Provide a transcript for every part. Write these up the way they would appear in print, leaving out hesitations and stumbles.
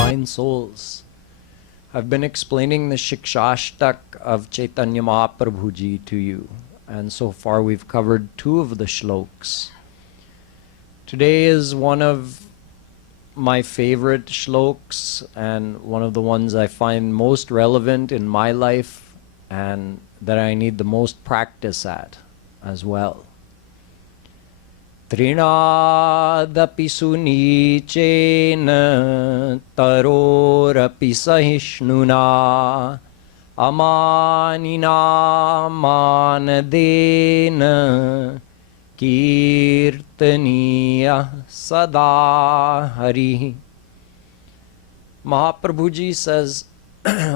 divine souls. I've been explaining the Shikchashtak of Chaitanya Mahaprabhuji to you, and so far we've covered 2 of the shloks. Today is one of my favorite shloks and one of the ones I find most relevant in my life and that I need the most practice at as well. Trinadapi sunichena tarorapi sahishnuna amanina manadena kirtaniya sada hari. Mahaprabhuji says,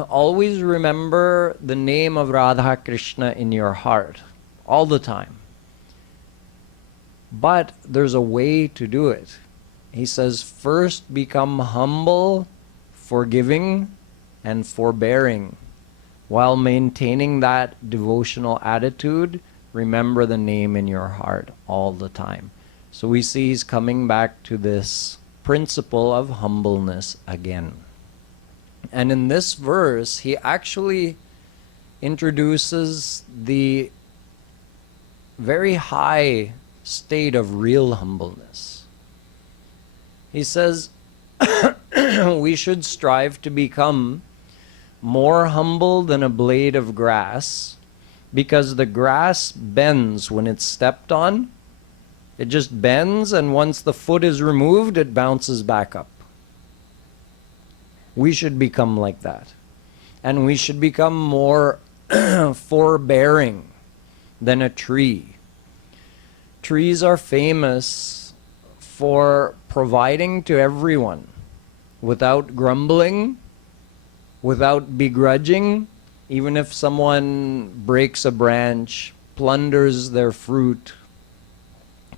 always remember the name of Radha Krishna in your heart all the time. But there's a way to do it. He says, first become humble, forgiving, and forbearing. While maintaining that devotional attitude, remember the name in your heart all the time. So we see he's coming back to this principle of humbleness again. And in this verse, he actually introduces the very high state of real humbleness. He says we should strive to become more humble than a blade of grass, because the grass bends when it's stepped on. It just bends, and once the foot is removed, it bounces back up. We should become like that. And we should become more forbearing than a tree. Trees are famous for providing to everyone without grumbling, without begrudging. Even if someone breaks a branch, plunders their fruit,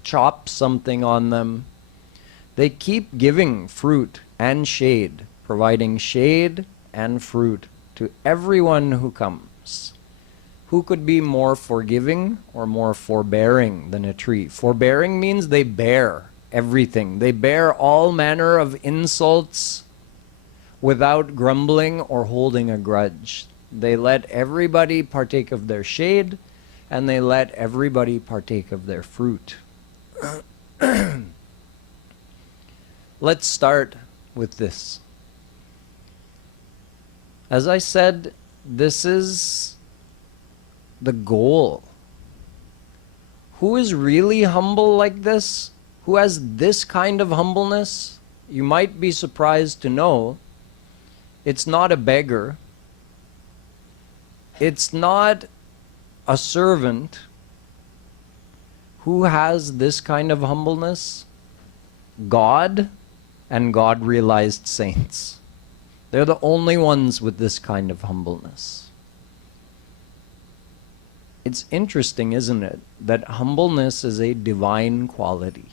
chops something on them, they keep giving fruit and shade, providing shade and fruit to everyone who comes. Who could be more forgiving or more forbearing than a tree? Forbearing means they bear everything. They bear all manner of insults without grumbling or holding a grudge. They let everybody partake of their shade, and they let everybody partake of their fruit. Let's start with this. As I said, this is the goal. Who is really humble like this? Who has this kind of humbleness? You might be surprised to know it's not a beggar. It's not a servant. Who has this kind of humbleness? God and God-realized saints. They're the only ones with this kind of humbleness. It's interesting, isn't it, that humbleness is a divine quality.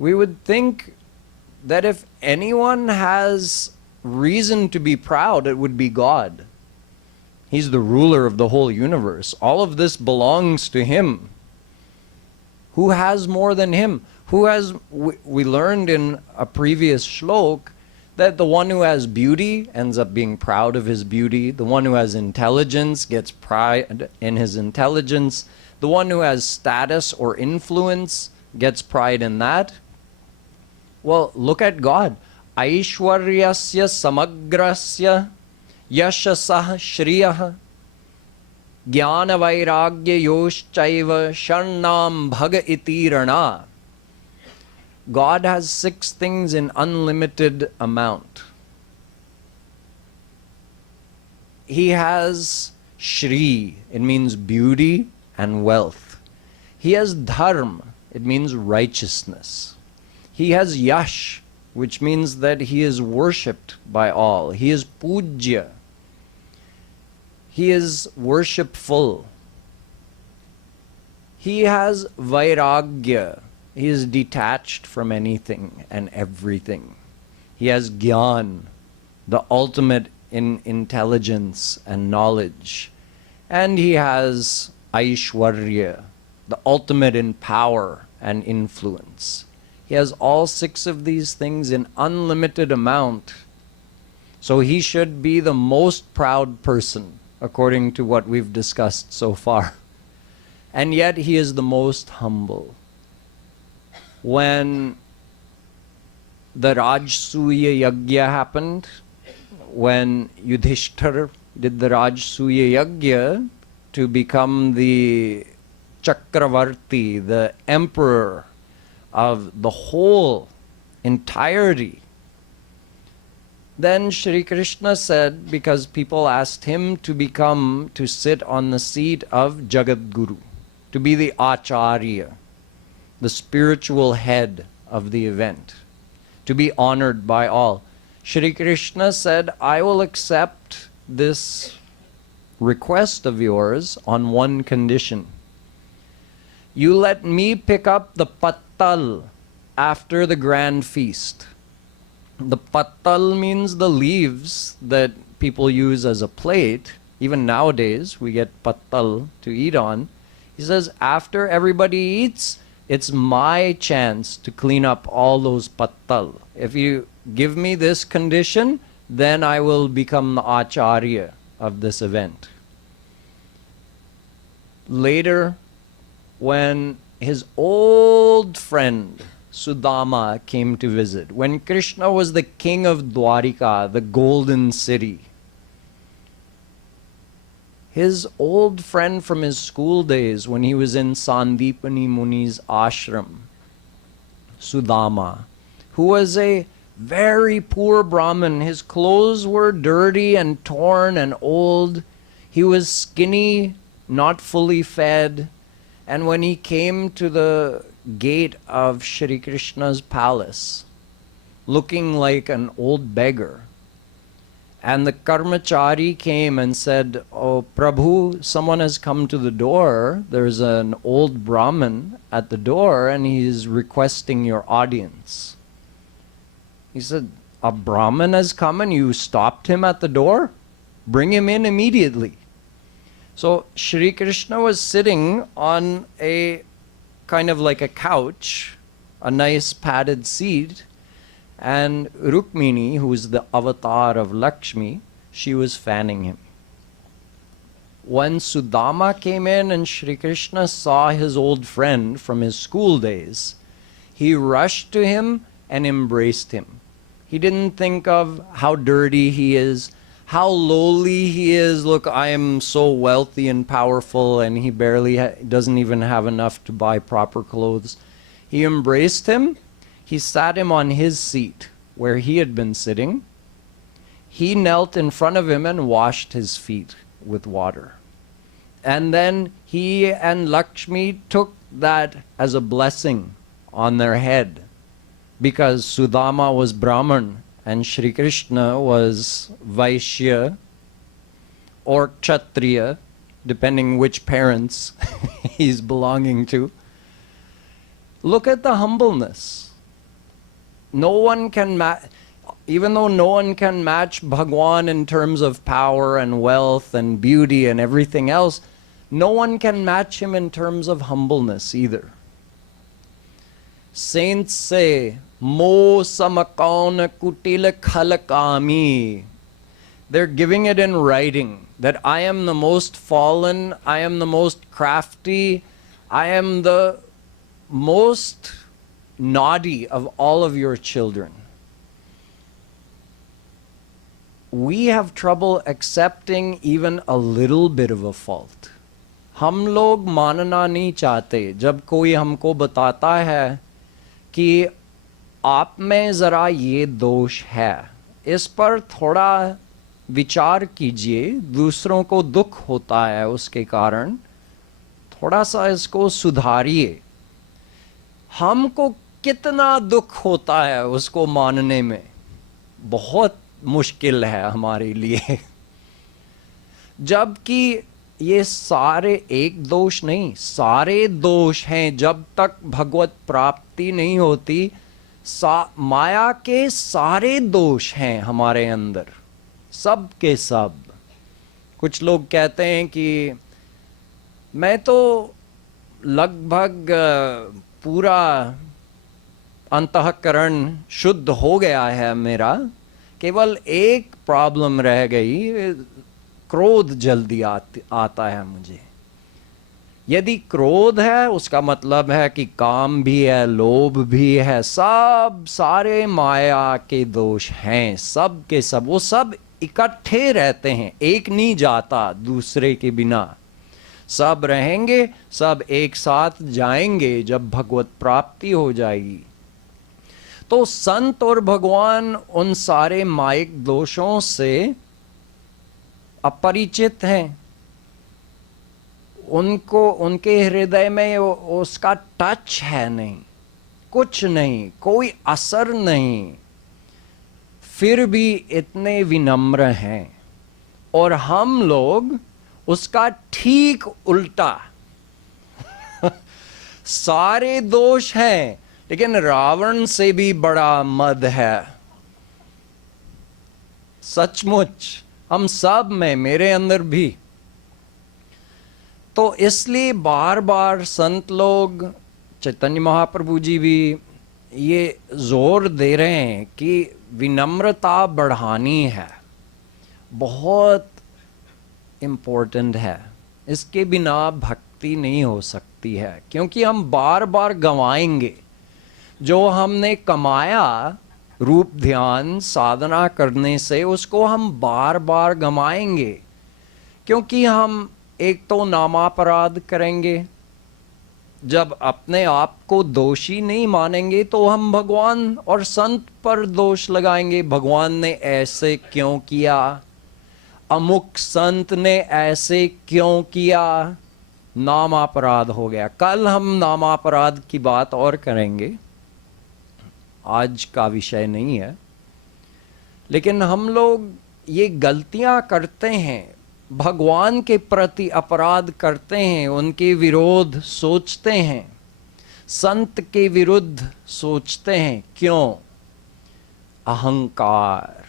We would think that if anyone has reason to be proud, it would be God. He's the ruler of the whole universe. All of this belongs to him. Who has more than him? Who has, we learned in a previous shlok that the one who has beauty ends up being proud of his beauty. The one who has intelligence gets pride in his intelligence. The one who has status or influence gets pride in that. Well, look at God. Aishwaryasya samagrasya yashasah shriyah jnana vairagya yoshchaiva sharnam bhaga iti rana. God has 6 things in unlimited amount. He has Shri, it means beauty and wealth. He has Dharma, it means righteousness. He has Yash, which means that he is worshipped by all. He is Pujya. He is worshipful. He has Vairagya. He is detached from anything and everything. He has Gyan, the ultimate in intelligence and knowledge. And he has Aishwarya, the ultimate in power and influence. He has all 6 of these things in unlimited amount, So he should be the most proud person, according to what we've discussed so far. And yet he is the most humble. When the Rajsuya Yagya happened, when Yudhishthir did the Rajsuya Yagya to become the Chakravarti, the emperor of the whole entirety, then Shri Krishna said, because people asked him to sit on the seat of Jagat Guru, to be the Acharya, the spiritual head of the event, to be honored by all. Shri Krishna said, I will accept this request of yours on one condition. You let me pick up the pattal after the grand feast. The pattal means the leaves that people use as a plate. Even nowadays, we get pattal to eat on. He says, after everybody eats, it's my chance to clean up all those pattal. If you give me this condition, then I will become the acharya of this event. Later, when his old friend Sudama came to visit, when Krishna was the king of Dwarika, the golden city, his old friend from his school days when he was in Sandipani Muni's ashram, Sudama, who was a very poor Brahmin. His clothes were dirty and torn and old. He was skinny, not fully fed. And when he came to the gate of Shri Krishna's palace, looking like an old beggar, and the Karmachari came and said, oh, Prabhu, someone has come to the door. There's an old Brahmin at the door and he's requesting your audience. He said, a Brahmin has come and you stopped him at the door? Bring him in immediately. So Shri Krishna was sitting on a kind of like a couch, a nice padded seat, and Rukmini, who is the avatar of Lakshmi, she was fanning him. When Sudama came in and Shri Krishna saw his old friend from his school days, he rushed to him and embraced him. He didn't think of how dirty he is, how lowly he is. Look, I am so wealthy and powerful, and he barely doesn't even have enough to buy proper clothes. He embraced him. He sat him on his seat where he had been sitting. He knelt in front of him and washed his feet with water. And then he and Lakshmi took that as a blessing on their head, because Sudama was Brahman and Shri Krishna was Vaishya or Kshatriya, depending which parents he's belonging to. Look at the humbleness. No one can even though no one can match Bhagwan in terms of power and wealth and beauty and everything else, no one can match him in terms of humbleness either. Saints say, Mo samakauna kutila khalakami. They're giving it in writing, that I am the most fallen, I am the most crafty, I am the most naughty of all of your children. We have trouble accepting even a little bit of a fault. हम लोग मानना नहीं चाहते जब कोई हमको बताता है कि आप में ज़रा ये दोष है, इस पर थोड़ा विचार कीजिए, दूसरों को दुख होता है उसके कारण, थोड़ा सा इसको सुधारिए. हमको कितना दुख होता है उसको मानने में, बहुत मुश्किल है हमारे लिए. जबकि ये सारे एक दोष नहीं, सारे दोष हैं. जब तक भगवत प्राप्ति नहीं होती, माया के सारे दोष हैं हमारे अंदर, सब के सब. कुछ लोग कहते हैं कि मैं तो लगभग पूरा अंतःकरण शुद्ध हो गया है मेरा, केवल एक प्रॉब्लम रह गई, क्रोध जल्दी आता है मुझे। यदि क्रोध है उसका मतलब है कि काम भी है, लोभ भी है, सब सारे माया के दोष हैं, सब के सब, वो सब इकट्ठे रहते हैं, एक नहीं जाता दूसरे के बिना। सब रहेंगे, सब एक साथ जाएंगे जब भगवत प्राप्ति हो जाएगी। तो संत और भगवान उन सारे मायिक दोषों से अपरिचित हैं। उनको, उनके हृदय में उसका टच है नहीं, कुछ नहीं, कोई असर नहीं, फिर भी इतने विनम्र हैं। और हम लोग उसका ठीक उल्टा सारे दोष हैं, लेकिन रावण से भी बड़ा मद है। सचमुच हम सब में, मेरे अंदर भी। तो इसलिए बार बार संत लोग, चैतन्य महाप्रभु जी भी ये जोर दे रहे हैं कि विनम्रता बढ़ानी है, बहुत इम्पोर्टेंट है। इसके बिना भक्ति नहीं हो सकती है, क्योंकि हम बार बार गंवाएंगे जो हमने कमाया रूप ध्यान साधना करने से, उसको हम बार बार गंवाएंगे। क्योंकि हम एक तो नामापराध करेंगे, जब अपने आप को दोषी नहीं मानेंगे तो हम भगवान और संत पर दोष लगाएंगे। भगवान ने ऐसे क्यों किया, अमुक संत ने ऐसे क्यों किया, नामापराध हो गया। कल हम नामापराध की बात और करेंगे, आज का विषय नहीं है। लेकिन हम लोग ये गलतियां करते हैं, भगवान के प्रति अपराध करते हैं, उनके विरोध सोचते हैं, संत के विरुद्ध सोचते हैं। क्यों? अहंकार।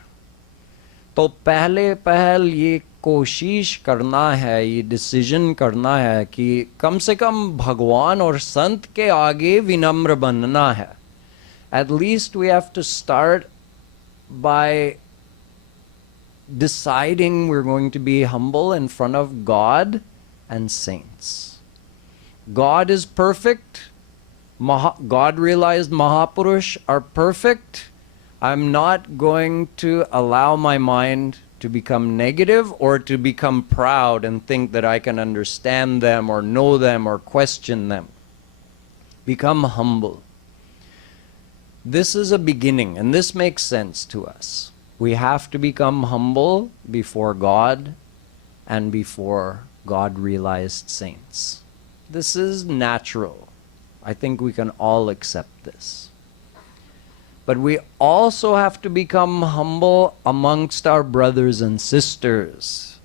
तो पहल ये कोशिश करना है, ये डिसीजन करना है कि कम से कम भगवान और संत के आगे विनम्र बनना है। At least we have to start by deciding we're going to be humble in front of God and saints. God is perfect. God realized Mahapurush are perfect. I'm not going to allow my mind to become negative or to become proud and think that I can understand them or know them or question them. Become humble. This is a beginning, and this makes sense to us. We have to become humble before God and before God-realized saints. This is natural. I think we can all accept this. But we also have to become humble amongst our brothers and sisters.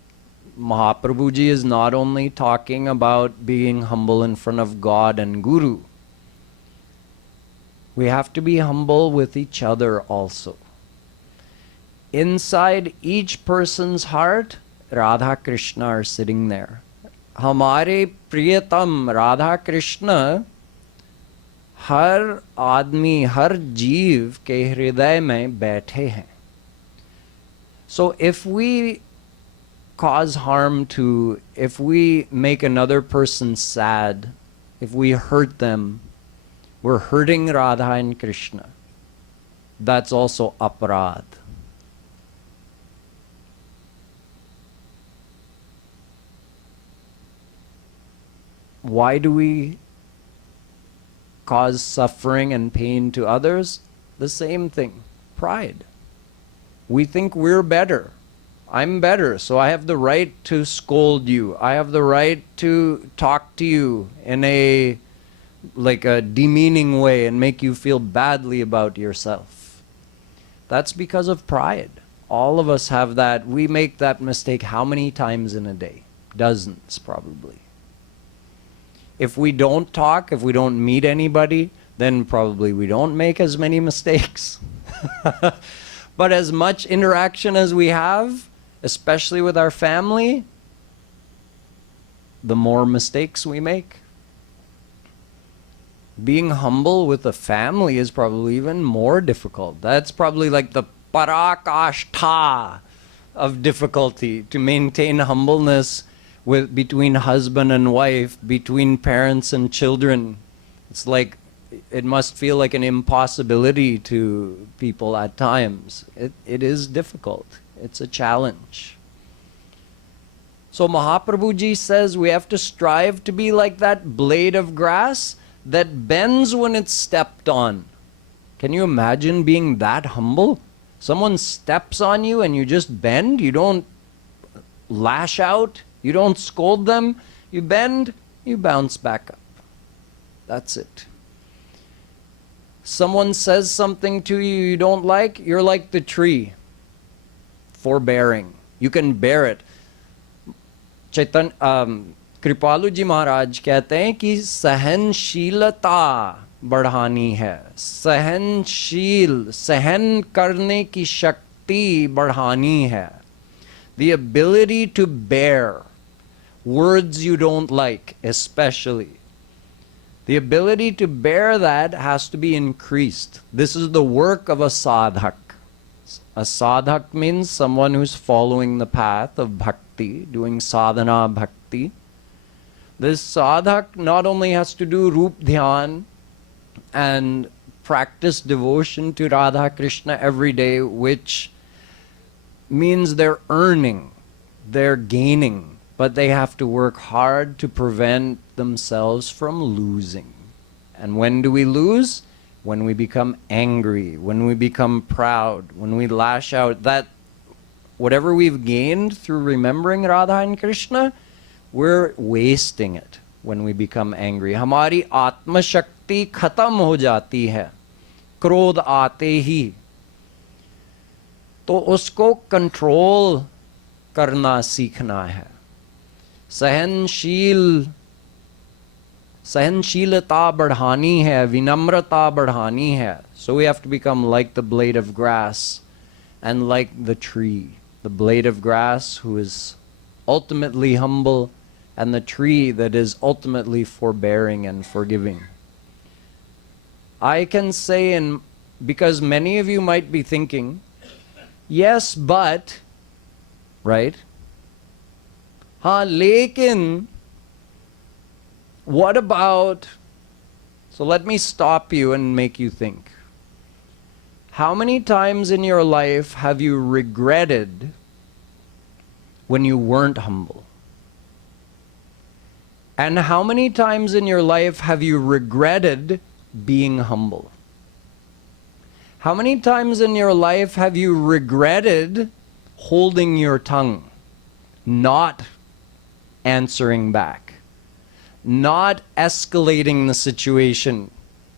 Mahaprabhu ji is not only talking about being humble in front of God and Guru. We have to be humble with each other also. Inside each person's heart, Radha Krishna are sitting there. हमारे प्रियतम राधा कृष्ण हर आदमी, हर जीव के हृदय में बैठे हैं. So if we cause harm to, if we make another person sad, if we hurt them, we're hurting Radha and Krishna. That's also aparad. Why do we cause suffering and pain to others? The same thing, pride. We think we're better. I'm better, so I have the right to scold you. I have the right to talk to you in a demeaning way and make you feel badly about yourself. That's because of pride. All of us have that. We make that mistake how many times in a day? Dozens, probably. If we don't talk, if we don't meet anybody, then probably we don't make as many mistakes. But as much interaction as we have, especially with our family, the more mistakes we make. Being humble with a family is probably even more difficult. That's probably like the parakashtha of difficulty to maintain humbleness between husband and wife, between parents and children. It's like, it must feel like an impossibility to people at times. It is difficult. It's a challenge. So Mahaprabhu ji says we have to strive to be like that blade of grass that bends when it's stepped on. Can you imagine being that humble? Someone steps on you and you just bend. You don't lash out. You don't scold them. You bend, you bounce back up. That's it. Someone says something to you you don't like, you're like the tree, forbearing. You can bear it. कृपालु जी महाराज कहते हैं कि सहनशीलता बढ़ानी है, सहनशील, सहन करने की शक्ति बढ़ानी है. The ability to bear words you don't like, especially. The ability to bear that has to be increased. This is the work of a sadhak. A sadhak means someone who's following the path of bhakti, doing sadhana bhakti. This sadhak not only has to do rup dhyan and practice devotion to Radha Krishna every day, which means they're earning, they're gaining, but they have to work hard to prevent themselves from losing. And when do we lose? When we become angry, when we become proud, when we lash out. That whatever we've gained through remembering Radha and Krishna, we're wasting it when we become angry. हमारी आत्म शक्ति खत्म हो जाती है क्रोध आते ही. तो उसको कंट्रोल करना सीखना है. सहनशीलता बढ़ानी है, विनम्रता बढ़ानी है. So we have to become like the blade of grass and like the tree. The blade of grass who is ultimately humble, and the tree that is ultimately forbearing and forgiving. I can say, because many of you might be thinking, yes, but, right? हाँ, लेकिन, what about, so let me stop you and make you think. How many times in your life have you regretted when you weren't humble? And how many times in your life have you regretted being humble? How many times in your life have you regretted holding your tongue, not answering back, not escalating the situation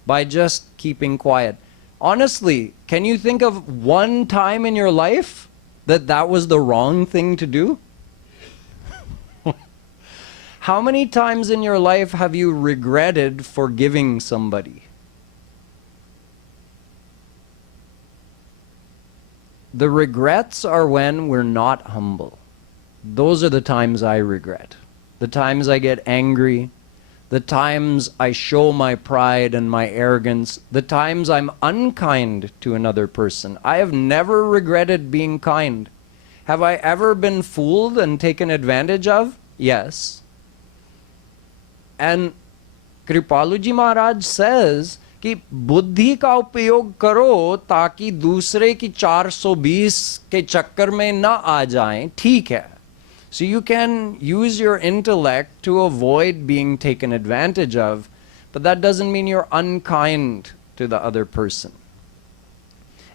by just keeping quiet? Honestly, can you think of one time in your life that was the wrong thing to do? How many times in your life have you regretted forgiving somebody? The regrets are when we're not humble. Those are the times I regret. The times I get angry, the times I show my pride and my arrogance, the times I'm unkind to another person. I have never regretted being kind. Have I ever been fooled and taken advantage of? Yes. And Kripaluji Maharaj says कि बुद्धि का उपयोग करो ताकि दूसरे की 420 के चक्कर में ना आ जाएं. ठीक है. So you can use your intellect to avoid being taken advantage of, but that doesn't mean you're unkind to the other person.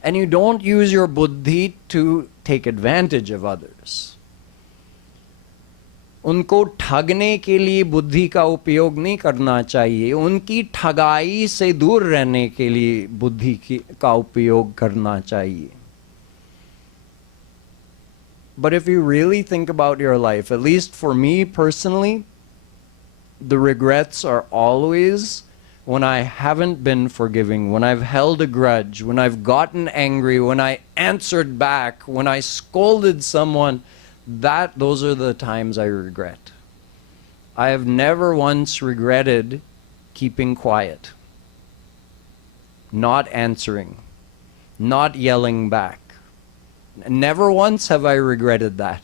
And you don't use your buddhi to take advantage of others. उनको ठगने के लिए बुद्धि का उपयोग नहीं करना चाहिए. उनकी ठगाई से दूर रहने के लिए बुद्धि का उपयोग करना चाहिए. But if you really think about your life, at least for me personally, the regrets are always when I haven't been forgiving, when I've held a grudge, when I've gotten angry, when I answered back, when I scolded someone. Those are the times I regret. I have never once regretted keeping quiet, not answering, not yelling back. Never once have I regretted that.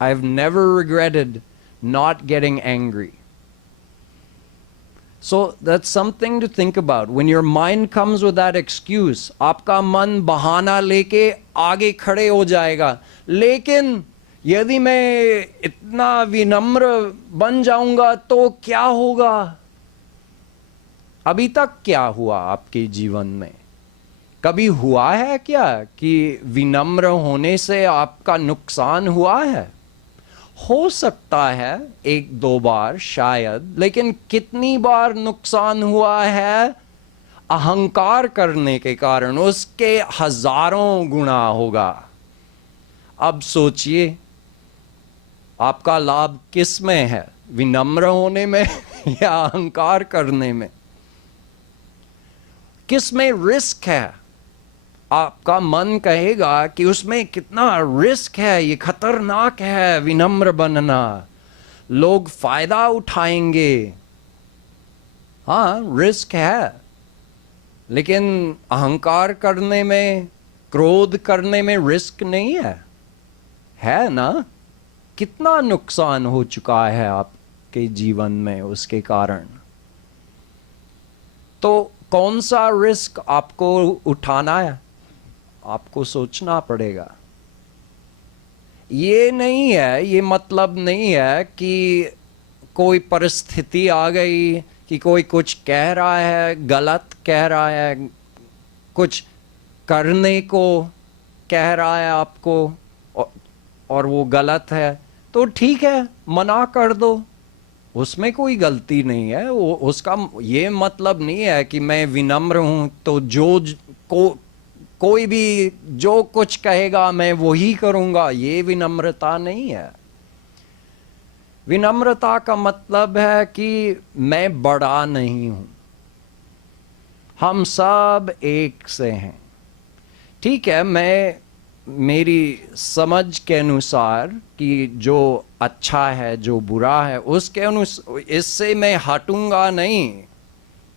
I've never regretted not getting angry. So that's something to think about. When your mind comes with that excuse, आपका मन बहाना लेके आगे खड़े हो जाएगा. लेकिन यदि मैं इतना विनम्र बन जाऊंगा तो क्या होगा? अभी तक क्या हुआ आपके जीवन में? कभी हुआ है क्या कि विनम्र होने से आपका नुकसान हुआ है? हो सकता है एक दो बार शायद, लेकिन कितनी बार नुकसान हुआ है अहंकार करने के कारण? उसके हजारों गुना होगा. अब सोचिए, आपका लाभ किस में है? विनम्र होने में या अहंकार करने में? किस में रिस्क है? आपका मन कहेगा कि उसमें कितना रिस्क है, ये खतरनाक है विनम्र बनना, लोग फायदा उठाएंगे. हाँ, रिस्क है, लेकिन अहंकार करने में, क्रोध करने में रिस्क नहीं है ना? कितना नुकसान हो चुका है आपके जीवन में उसके कारण. तो कौन सा रिस्क आपको उठाना है? आपको सोचना पड़ेगा. ये नहीं है, ये मतलब नहीं है कि कोई परिस्थिति आ गई कि कोई कुछ कह रहा है, गलत कह रहा है, कुछ करने को कह रहा है आपको और वो गलत है, तो ठीक है, मना कर दो, उसमें कोई गलती नहीं है. वो उसका ये मतलब नहीं है कि मैं विनम्र हूं तो कोई भी जो कुछ कहेगा मैं वही करूंगा. ये विनम्रता नहीं है. विनम्रता का मतलब है कि मैं बड़ा नहीं हूं, हम सब एक से हैं. ठीक है, मैं मेरी समझ के अनुसार कि जो अच्छा है जो बुरा है उसके अनुसार, इससे मैं हटूंगा नहीं,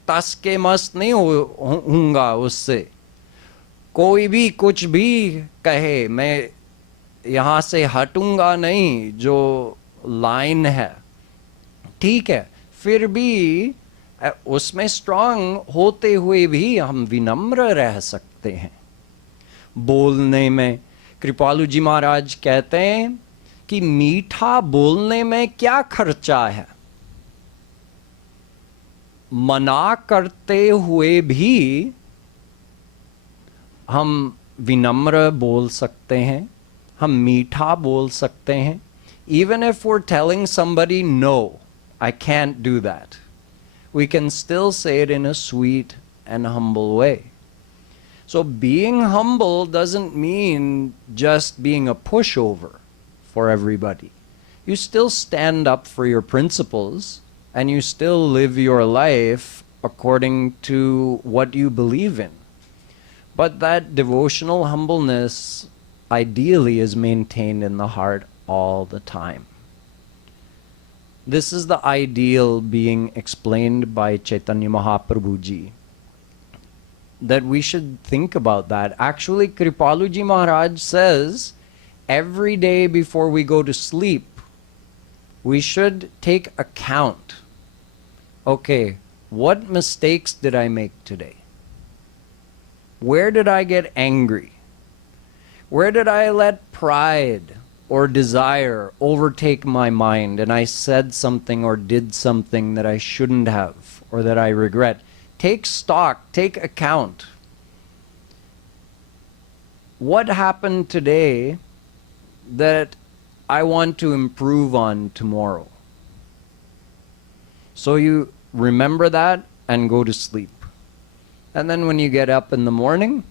तस के मस्त नहीं होऊंगा उससे. कोई भी कुछ भी कहे, मैं यहाँ से हटूंगा नहीं जो लाइन है. ठीक है, फिर भी उसमें स्ट्रांग होते हुए भी हम विनम्र रह सकते हैं. बोलने में कृपालु जी महाराज कहते हैं कि मीठा बोलने में क्या खर्चा है? मना करते हुए भी हम विनम्र बोल सकते हैं, हम मीठा बोल सकते हैं. Even if we're telling somebody, no, I can't do that, we can still say it in a sweet and humble way. So being humble doesn't mean just being a pushover for everybody. You still stand up for your principles and you still live your life according to what you believe in. But that devotional humbleness ideally is maintained in the heart all the time. This is the ideal being explained by Chaitanya Mahaprabhu ji, that we should think about that. Actually, Kripaluji Maharaj says every day before we go to sleep, we should take account. Okay, what mistakes did I make today? Where did I get angry? Where did I let pride or desire overtake my mind and I said something or did something that I shouldn't have or that I regret? Take stock, take account. What happened today that I want to improve on tomorrow? So you remember that and go to sleep. And then when you get up in the morning,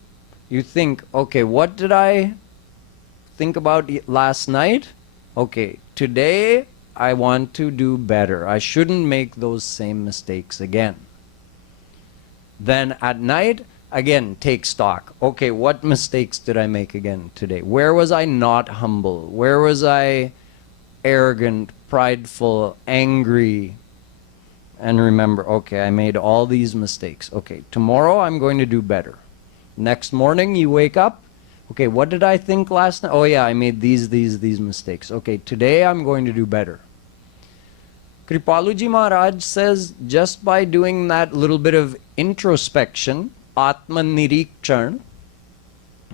you think, okay, what did I think about last night? Okay, today I want to do better. I shouldn't make those same mistakes again. Then at night, again, take stock. Okay, what mistakes did I make again today? Where was I not humble? Where was I arrogant, prideful, angry? And remember, okay, I made all these mistakes. Okay, tomorrow I'm going to do better. Next morning you wake up, Okay, what did I think last night? Oh yeah, I made these mistakes. Okay, today I'm going to do better. Kripaluji Maharaj says just by doing that little bit of introspection, Atma Nirikshan,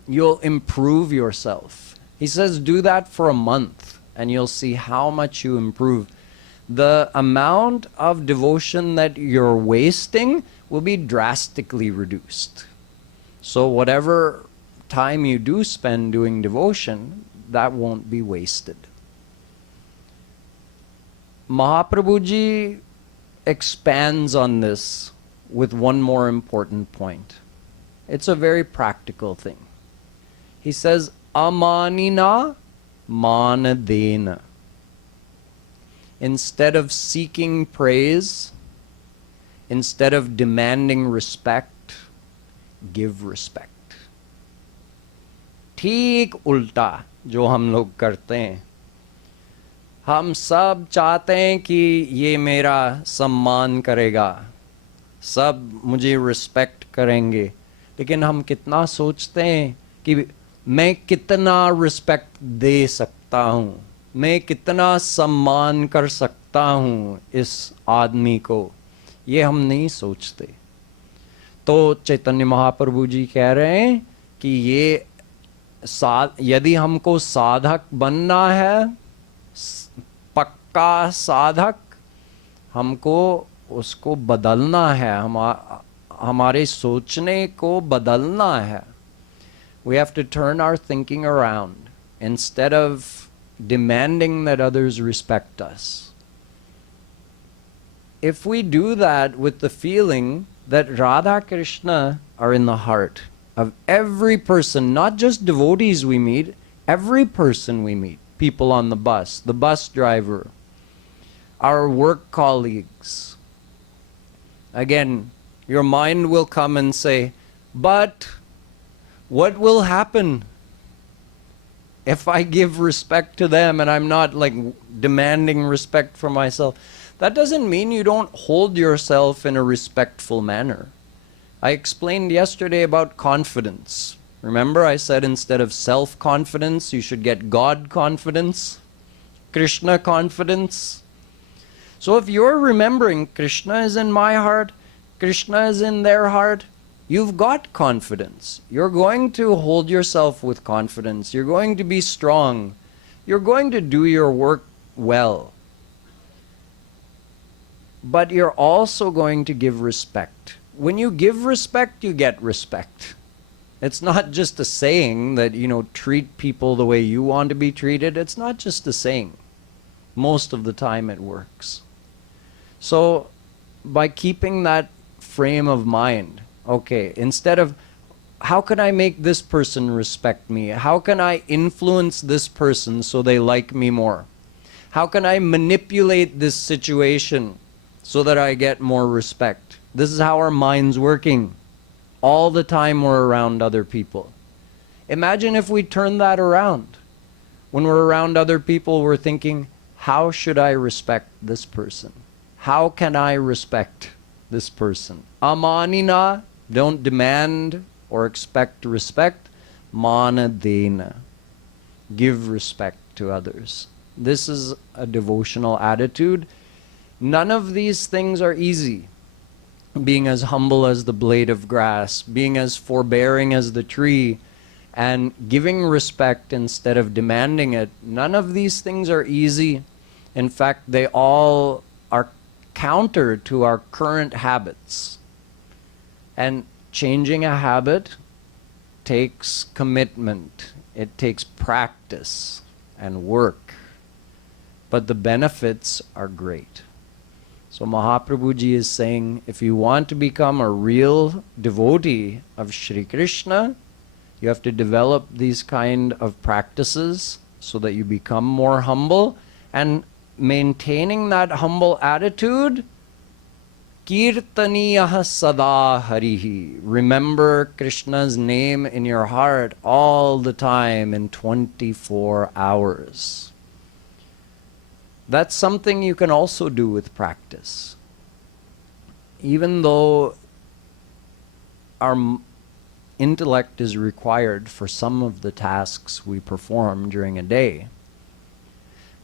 you'll improve yourself. He says do that for a month and you'll see how much you improve. The amount of devotion that you're wasting will be drastically reduced. So whatever time you do spend doing devotion, that won't be wasted. Mahaprabhuji expands on this with one more important point. It's a very practical thing. He says, amanina manadena. Instead of seeking praise, instead of demanding respect, give respect. ठीक उल्टा जो हम लोग करते हैं. हम सब चाहते हैं कि ये मेरा सम्मान करेगा, सब मुझे रिस्पेक्ट करेंगे, लेकिन हम कितना सोचते हैं कि मैं कितना रिस्पेक्ट दे सकता हूँ, मैं कितना सम्मान कर सकता हूँ इस आदमी को, ये हम नहीं सोचते. तो चैतन्य महाप्रभु जी कह रहे हैं कि ये यदि हमको साधक बनना है, पक्का साधक, हमको उसको बदलना है, हमारे सोचने को बदलना है. We have to turn our thinking around instead of demanding that others respect us. If we do that with the feeling that Radha Krishna are in the heart of every person, not just devotees we meet, every person we meet, people on the bus driver, our work colleagues. Again, your mind will come and say, but what will happen if I give respect to them and I'm not like demanding respect for myself? That doesn't mean you don't hold yourself in a respectful manner. I explained yesterday about confidence. Remember, I said instead of self-confidence, you should get God confidence, Krishna confidence. So if you're remembering Krishna is in my heart, Krishna is in their heart, you've got confidence. You're going to hold yourself with confidence. You're going to be strong. You're going to do your work well. But you're also going to give respect. When you give respect, you get respect. It's not just a saying that, treat people the way you want to be treated. It's not just a saying. Most of the time it works. So by keeping that frame of mind, okay, instead of how can I make this person respect me? How can I influence this person so they like me more? How can I manipulate this situation so that I get more respect? This is how our mind's working. All the time we're around other people. Imagine if we turn that around. When we're around other people, we're thinking, how should I respect this person? How can I respect this person? Amanina, don't demand or expect respect. Manadena, give respect to others. This is a devotional attitude. None of these things are easy. Being as humble as the blade of grass, being as forbearing as the tree, and giving respect instead of demanding it. None of these things are easy. In fact, they all are counter to our current habits. And changing a habit takes commitment. It takes practice and work. But the benefits are great. So Mahaprabhuji is saying, if you want to become a real devotee of Shri Krishna, you have to develop these kind of practices so that you become more humble. And maintaining that humble attitude, Kirtaniyah sada harihi. Remember Krishna's name in your heart all the time in 24 hours. That's something you can also do with practice. Even though intellect is required for some of the tasks we perform during a day.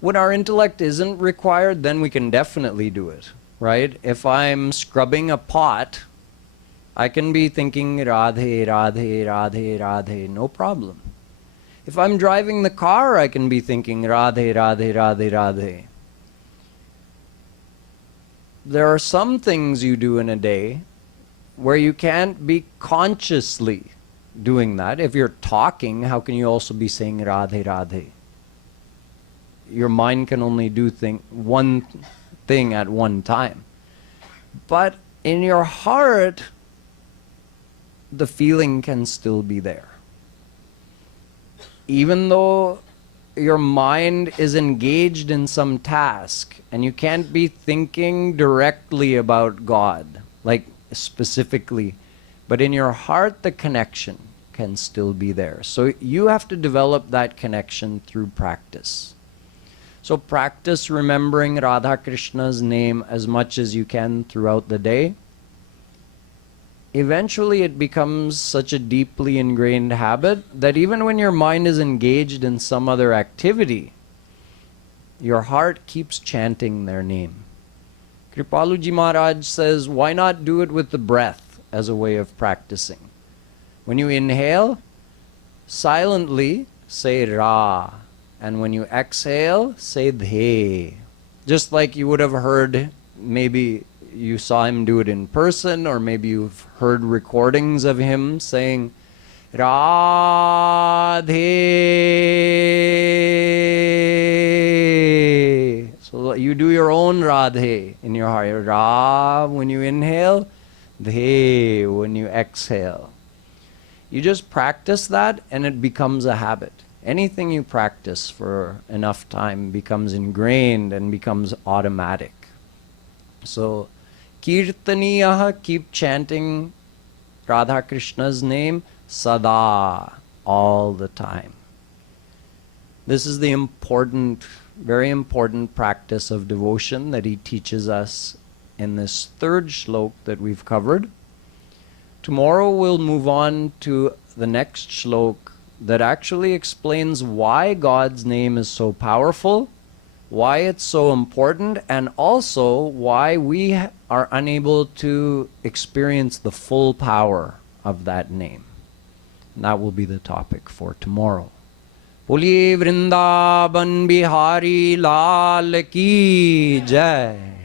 When our intellect isn't required, then we can definitely do it, right? If I'm scrubbing a pot, I can be thinking Radhe, Radhe, Radhe, Radhe, no problem. If I'm driving the car, I can be thinking Radhe, Radhe, Radhe, Radhe. There are some things you do in a day where you can't be consciously doing that. If you're talking, how can you also be saying Radhe, Radhe? Your mind can only do one thing at one time. But in your heart, the feeling can still be there. Even though your mind is engaged in some task and you can't be thinking directly about God, like specifically, but in your heart the connection can still be there. So you have to develop that connection through practice. So practice remembering Radha Krishna's name as much as you can throughout the day. Eventually it becomes such a deeply ingrained habit that even when your mind is engaged in some other activity, your heart keeps chanting their name. Kripaluji Maharaj says, why not do it with the breath as a way of practicing? When you inhale, silently say Ra. And when you exhale, say Dhe. Just like you would have heard, maybe you saw him do it in person, or maybe you've heard recordings of him saying Radhe. So you do your own Radhe in your heart. Ra when you inhale, Dhe when you exhale. You just practice that and it becomes a habit. Anything you practice for enough time becomes ingrained and becomes automatic. So, Kirtaniyaha, keep chanting Radha Krishna's name, Sada, all the time. This is the important, very important practice of devotion that he teaches us in this third shlok that we've covered. Tomorrow we'll move on to the next shlok that actually explains why God's name is so powerful, why it's so important, and also why we are unable to experience the full power of that name. And that will be the topic for tomorrow. Boliye Vrindavan Bihari Lal Ki Jai.